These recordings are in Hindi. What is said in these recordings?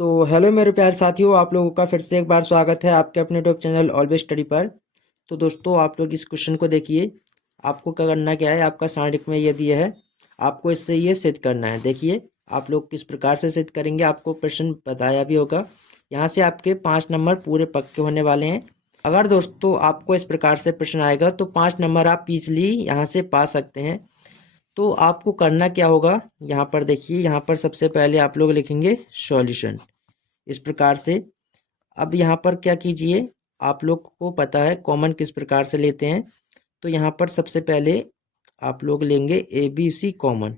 तो हेलो मेरे प्यारे साथियों, आप लोगों का फिर से एक बार स्वागत है आपके अपने यूट्यूब चैनल ऑलवेज स्टडी पर। तो दोस्तों, आप लोग इस क्वेश्चन को देखिए। आपको क्या करना क्या है, आपका सारणिक में ये दिया है, आपको इससे ये सिद्ध करना है। देखिए आप लोग किस प्रकार से सिद्ध करेंगे, आपको प्रश्न बताया भी होगा। यहाँ से आपके 5 नंबर पूरे पक्के होने वाले हैं। अगर दोस्तों आपको इस प्रकार से प्रश्न आएगा तो 5 नंबर आप इजली यहाँ से पा सकते हैं। तो आपको करना क्या होगा, यहाँ पर देखिए, यहाँ पर सबसे पहले आप लोग लिखेंगे सॉल्यूशन इस प्रकार से। अब यहाँ पर क्या कीजिए, आप लोग को पता है कॉमन किस प्रकार से लेते हैं। तो यहाँ पर सबसे पहले आप लोग लेंगे ए बी सी कॉमन।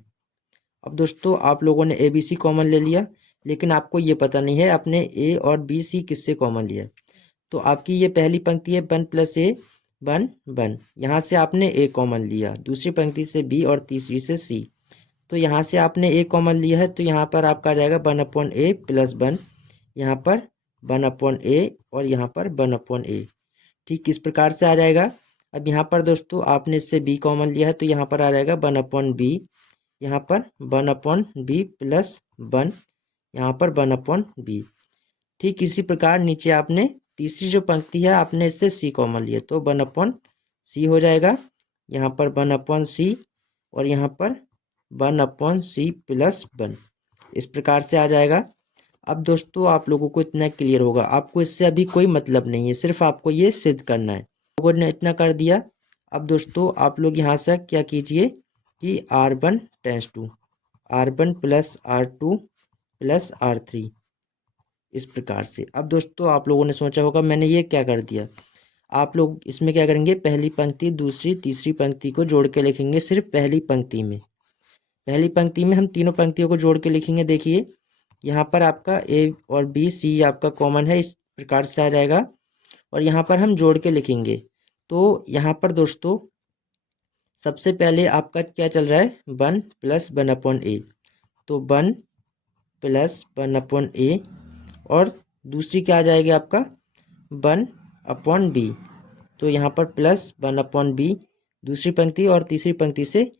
अब दोस्तों आप लोगों ने ए बी सी कॉमन ले लिया, लेकिन आपको ये पता नहीं है आपने ए और बी सी किससे कॉमन लिया। तो आपकी ये पहली पंक्ति है 1 + a 1 1, यहाँ से आपने ए कॉमन लिया, दूसरी पंक्ति से बी और तीसरी से सी। तो यहाँ से आपने ए कॉमन लिया है, तो यहाँ पर आपका आ जाएगा 1/a + 1, यहाँ पर 1/a और यहाँ पर 1/a। ठीक इस प्रकार से आ जाएगा। अब यहाँ पर दोस्तों आपने इससे b कॉमन लिया है, तो यहाँ पर आ जाएगा 1/b, यहाँ पर 1/b + 1, यहाँ पर 1/b। ठीक इसी प्रकार नीचे आपने तीसरी जो पंक्ति है आपने इससे c कॉमन लिया, तो 1/c हो जाएगा, यहाँ पर 1/c और यहाँ पर 1/c + 1। इस प्रकार से आ जाएगा। अब दोस्तों आप लोगों को इतना क्लियर होगा, आपको इससे अभी कोई मतलब नहीं है, सिर्फ आपको ये सिद्ध करना है। लोगों ने इतना कर दिया। अब दोस्तों आप लोग यहाँ से क्या कीजिए कि R1 tense to R1 + R2 + R3 इस प्रकार से। अब दोस्तों आप लोगों ने सोचा होगा मैंने ये क्या कर दिया। आप लोग इसमें क्या करेंगे, पहली पंक्ति दूसरी तीसरी पंक्ति को जोड़ के लिखेंगे। सिर्फ पहली पंक्ति में हम तीनों पंक्तियों को जोड़ के लिखेंगे। देखिए यहाँ पर आपका ए और बी सी आपका कॉमन है, इस प्रकार से आ जाएगा, और यहाँ पर हम जोड़ के लिखेंगे। तो यहाँ पर दोस्तों सबसे पहले आपका क्या चल रहा है, 1 + 1/a, तो 1 + 1/a, और दूसरी क्या आ जाएगी आपका 1/b, तो यहाँ पर +1/b, दूसरी पंक्ति और तीसरी पंक्ति से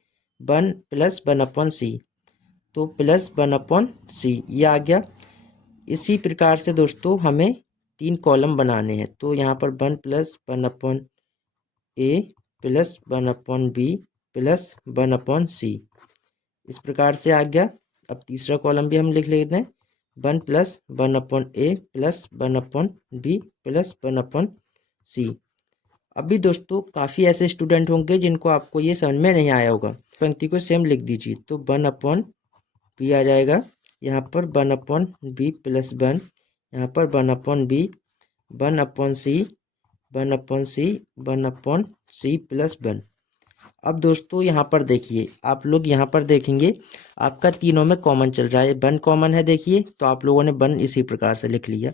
1 + 1/c, तो +1/c ये आ गया। इसी प्रकार से दोस्तों हमें 3 कॉलम बनाने हैं, तो यहाँ पर 1 + 1/a + 1/b + 1/c इस प्रकार से आ गया। अब तीसरा कॉलम भी हम लिख लेते हैं, 1 + 1/a + 1/b + 1/c। अभी दोस्तों काफ़ी ऐसे स्टूडेंट होंगे जिनको आपको ये समझ में नहीं आया होगा, पंक्ति को सेम लिख दीजिए। तो 1/b आ जाएगा, यहाँ पर 1/b + 1, यहाँ पर 1/b, 1/c, 1/c, 1/c + 1। अब दोस्तों यहाँ पर देखिए, आप लोग यहाँ पर देखेंगे आपका तीनों में कॉमन चल रहा है, 1 कॉमन है। देखिए तो आप लोगों ने 1 इसी प्रकार से लिख लिया।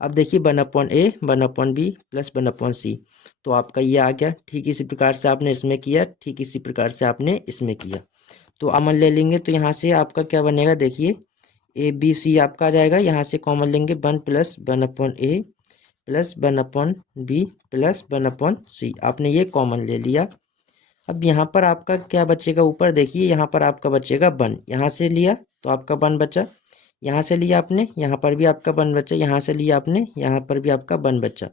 अब देखिए 1/a 1/b + 1/c, तो आपका ये आ गया। ठीक इसी प्रकार से आपने इसमें किया, ठीक इसी प्रकार से आपने इसमें किया। तो कॉमन ले लेंगे, तो यहाँ से आपका क्या बनेगा, देखिए ए बी सी आपका आ जाएगा। यहाँ से कॉमन लेंगे 1 + 1/a + 1/b + 1/c, आपने ये कॉमन ले लिया। अब यहाँ पर आपका क्या बचेगा, ऊपर देखिए यहाँ पर आपका बचेगा 1, यहाँ से लिया तो आपका 1 बचा, यहाँ से लिया आपने, यहाँ पर भी आपका 1 बचा, यहाँ से लिया आपने, यहाँ पर भी आपका 1 बचा।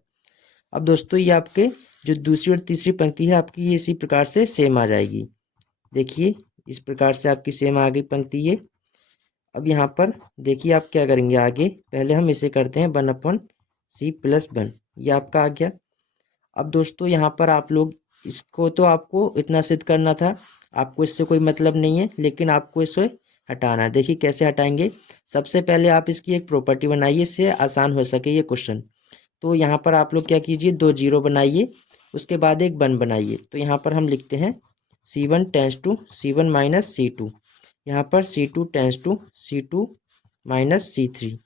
अब दोस्तों ये आपके जो दूसरी और तीसरी पंक्ति है आपकी, ये इसी प्रकार से सेम आ जाएगी। देखिए इस प्रकार से आपकी सेम आ गई पंक्ति ये। अब यहाँ पर देखिए आप क्या करेंगे आगे, पहले हम इसे करते हैं 1/c + 1, ये आपका आ गया। अब दोस्तों यहाँ पर आप लोग इसको, तो आपको इतना सिद्ध करना था, आपको इससे कोई मतलब नहीं है, लेकिन आपको इसे हटाना है। देखिए कैसे हटाएंगे, सबसे पहले आप इसकी एक प्रॉपर्टी बनाइए, इससे आसान हो सके ये क्वेश्चन। तो यहाँ पर आप लोग क्या कीजिए, 2 0 बनाइए, उसके बाद एक 1 बनाइए। तो यहाँ पर हम लिखते हैं C1 tense to C1 - C2, यहाँ पर C2 tense to C2 - C3।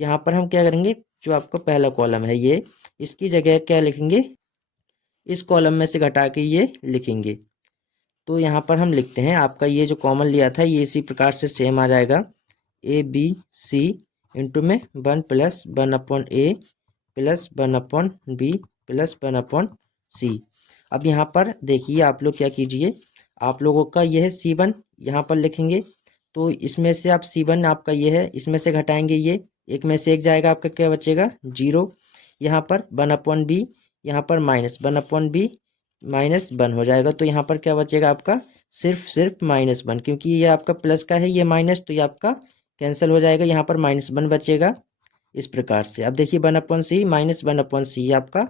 यहाँ पर हम क्या करेंगे, जो आपका पहला कॉलम है ये, इसकी जगह क्या लिखेंगे, इस कॉलम में से घटा के ये लिखेंगे। तो यहाँ पर हम लिखते हैं, आपका ये जो कॉमन लिया था ये इसी प्रकार से सेम आ जाएगा, ए बी सी इंटू में 1 + 1/a + 1/b + 1/c। अब यहाँ पर देखिए आप लोग क्या कीजिए, आप लोगों का यह है C1, यहाँ पर लिखेंगे। तो इसमें से आप C1 आपका ये है, इसमें से घटाएंगे ये, एक में से एक जाएगा, आपका क्या बचेगा 0। यहाँ पर 1/b, यहाँ पर -1/b -1 हो जाएगा। तो यहाँ पर क्या बचेगा आपका सिर्फ -1, क्योंकि ये आपका प्लस का है, ये माइनस, तो ये आपका कैंसिल हो जाएगा। यहाँ पर -1 बचेगा इस प्रकार से। अब देखिए 1/c -1/c ये आपका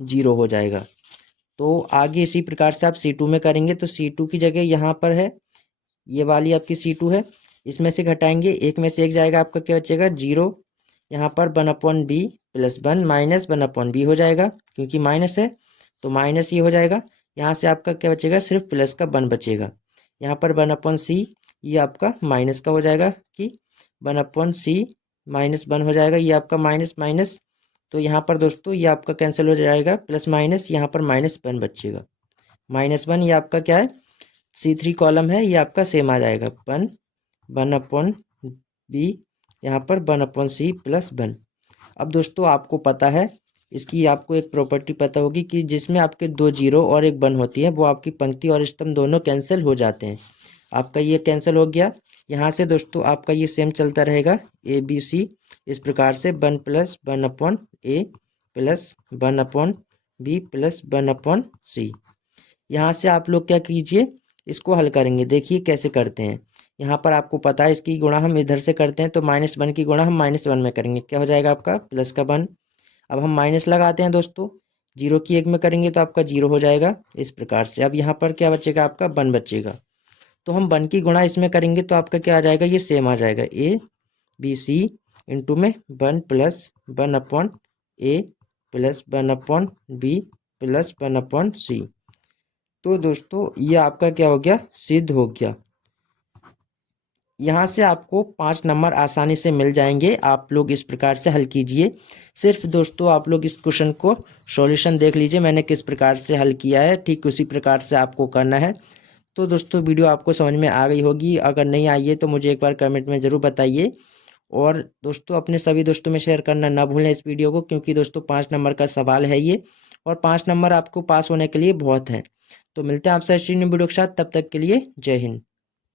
0 हो जाएगा। तो आगे इसी प्रकार से आप C2 में करेंगे। तो C2 की जगह यहाँ पर है, ये वाली आपकी C2 है, इसमें से घटाएंगे, एक में से एक जाएगा, आपका क्या बचेगा 0। यहाँ पर 1/b +1 -1/b हो जाएगा, क्योंकि माइनस है तो माइनस ये हो जाएगा। यहाँ से आपका क्या बचेगा सिर्फ प्लस का 1 बचेगा। यहाँ पर 1/c ये आपका माइनस का हो जाएगा कि 1/c -1 हो जाएगा, ये आपका माइनस माइनस। तो यहाँ पर दोस्तों ये आपका कैंसिल हो जाएगा, प्लस माइनस, यहाँ पर -1 बचेगा। -1 ये आपका क्या है C3 कॉलम है, ये आपका सेम आ जाएगा 1/b, यहाँ पर 1/c +1। अब दोस्तों आपको पता है, इसकी आपको एक प्रॉपर्टी पता होगी कि जिसमें आपके 2 0 और एक 1 होती है, वो आपकी पंक्ति और स्तंभ दोनों कैंसिल हो जाते हैं। आपका ये कैंसिल हो गया। यहाँ से दोस्तों आपका ये सेम चलता रहेगा ABC इस प्रकार से 1 + 1/a + 1/b + 1/c। यहाँ से आप लोग क्या कीजिए, इसको हल करेंगे। देखिए कैसे करते हैं। यहाँ पर आपको पता है इसकी गुणा हम इधर से करते हैं, तो -1 की गुणा हम -1 में करेंगे, क्या हो जाएगा आपका प्लस का 1। अब हम माइनस लगाते हैं दोस्तों, 0 की 1 में करेंगे तो आपका 0 हो जाएगा इस प्रकार से। अब यहाँ पर क्या बचेगा आपका 1 बचेगा। तो हम 1 की गुणा इसमें करेंगे तो आपका क्या आ जाएगा, ये सेम आ जाएगा ABC इंटू में 1 + 1/a + 1/b + 1/c। तो दोस्तों ये आपका क्या हो गया, सिद्ध हो गया। यहाँ से आपको 5 नंबर आसानी से मिल जाएंगे। आप लोग इस प्रकार से हल कीजिए। सिर्फ दोस्तों आप लोग इस क्वेश्चन को सॉल्यूशन देख लीजिए, मैंने किस प्रकार से हल किया है, ठीक उसी प्रकार से आपको करना है। तो दोस्तों वीडियो आपको समझ में आ गई होगी। अगर नहीं आई है तो मुझे एक बार कमेंट में ज़रूर बताइए। और दोस्तों अपने सभी दोस्तों में शेयर करना ना भूलें इस वीडियो को, क्योंकि दोस्तों 5 नंबर का सवाल है ये, और 5 नंबर आपको पास होने के लिए बहुत हैं। तो मिलते हैं आपसे वीडियो के साथ, तब तक के लिए जय हिंद।